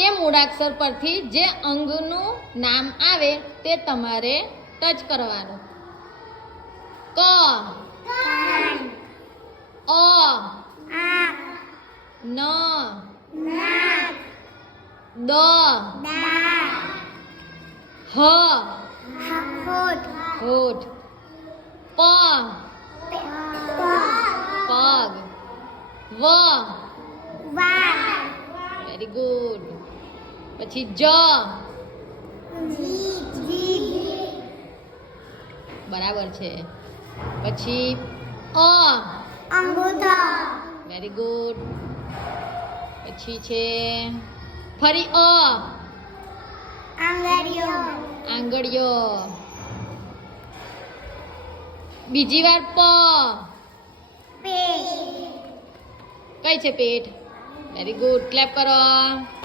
એ મૂળાક્ષર પરથી જે અંગનું નામ આવે તે તમારે ટચ કરવાનું. ક, અ, ન, દ, હ, હોઠ, પ, પગ, વ, વેરી ગુડ. પછી જ, બરાબર છે. પછી અ, વેરી ગુડ. પછી છે ફરી અ, આંગળીઓ. બીજી વાર પ, કઈ છે પેટ? વેરી ગુડ, ક્લેપ કરો.